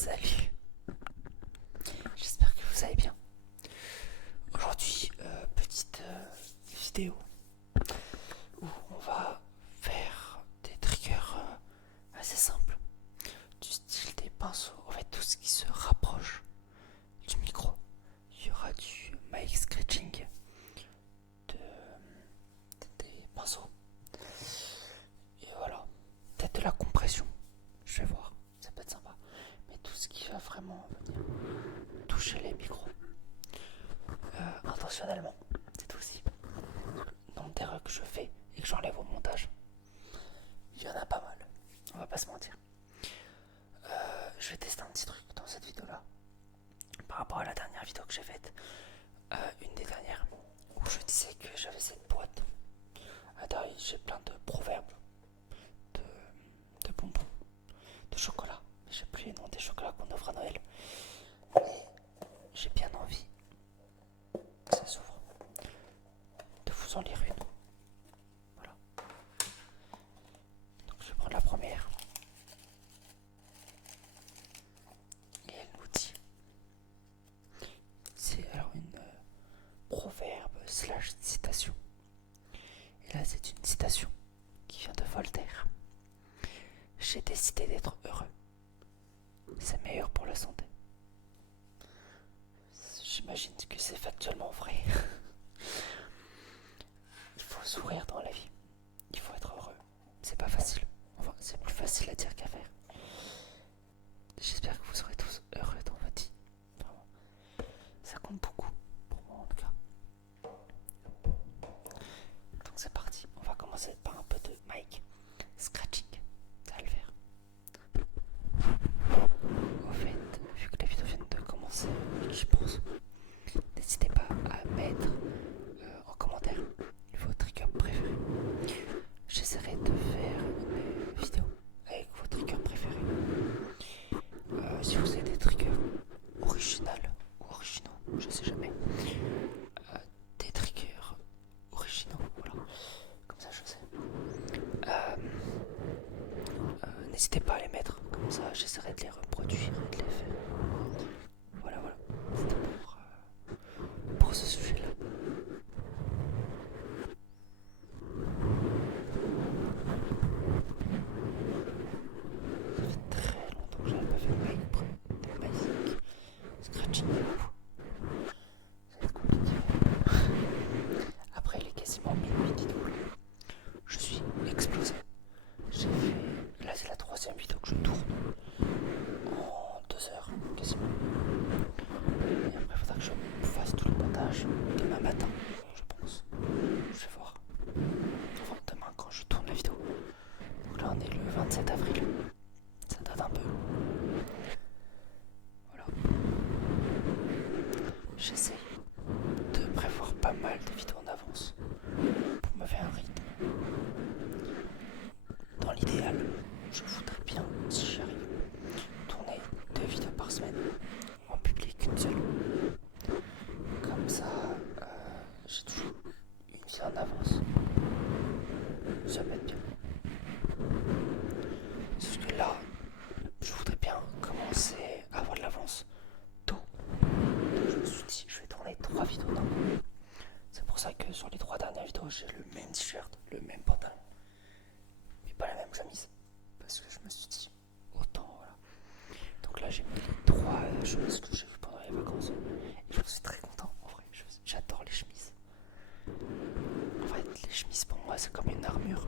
Salut, j'espère que vous allez bien. Aujourd'hui, petite vidéo où on va faire des triggers assez simples, du style des pinceaux, en fait tout ce qui se rapproche du micro. Il y aura du mic scratching, des pinceaux, et voilà, peut-être de la compression, je vais voir, ça peut être sympa, mais tout ce qui va vraiment venir toucher les micros. Intentionnellement, c'est aussi le nombre d'erreurs que je fais et que j'enlève au montage. Il y en a pas mal, on va pas se mentir. Je vais tester un petit truc dans cette vidéo là par rapport à la dernière vidéo que j'ai faite, une des dernières, où je disais que j'avais cette boîte. À l'intérieur j'ai plein de proverbes, de bonbons, de chocolat, mais j'ai plus les noms des chocolats qu'on offre à Noël. Et j'ai bien envie, ça s'ouvre, de vous en lire une. Voilà. Donc je vais prendre la première. Et elle nous dit, c'est alors une proverbe slash citation. Et là c'est une citation qui vient de Voltaire. J'ai décidé d'être heureux. C'est meilleur pour la santé. J'imagine que c'est factuellement vrai. Il faut sourire dans la vie. Il faut être heureux. C'est pas facile. Enfin, c'est plus facile à dire qu'à faire. J'espère que vous serez tous heureux dans votre vie. Vraiment. Ça compte beaucoup. Pour moi en tout cas. Donc c'est parti. On va commencer par un peu de mic scratching. Ça va le faire. Au fait, vu que la vidéo vient de commencer, je pense, n'hésitez pas à mettre en commentaire vos triggers préférés. J'essaierai de faire une vidéo avec vos triggers préférés. Si vous avez des triggers originaux ou originaux, je sais jamais. Des triggers originaux, voilà. Comme ça je sais. N'hésitez pas à les mettre, comme ça j'essaierai de les reproduire et de les faire. Voilà, voilà. C'était pour ce sujet-là. Ça fait très longtemps que j'avais pas fait de basic scratching. Ça va être compliqué. Après, il est quasiment minuit, dites-vous. Je suis explosé. J'ai fait. Là, c'est la troisième vidéo que je tourne en 2 heures, quasiment. Et après, il faudra que je fasse tout le montage demain matin, je pense. Je vais voir. Enfin, demain quand je tourne la vidéo. Donc là, on est le 27 avril. Ça date un peu. Voilà. J'essaie de prévoir pas mal de vidéos en avance pour me faire un rythme. Dans l'idéal, je voudrais bien, si j'arrive, tourner 2 vidéos par semaine, en publier qu'une seule. Comme ça, j'ai toujours une vie en avance. Ça peut être bien. Sauf que là, je voudrais bien commencer à avoir de l'avance tôt. Donc je me suis dit, je vais tourner 3 vidéos d'un coup. C'est pour ça que sur les 3 dernières vidéos, j'ai le même t-shirt, le même pantalon, mais pas la même chemise. Parce que je me suis dit, autant, voilà. Donc là, j'ai mis les 3 chemises que j'ai vues pendant les vacances. Et je suis très content, en vrai. J'adore les chemises. En fait, les chemises pour moi, c'est comme une armure.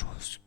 chose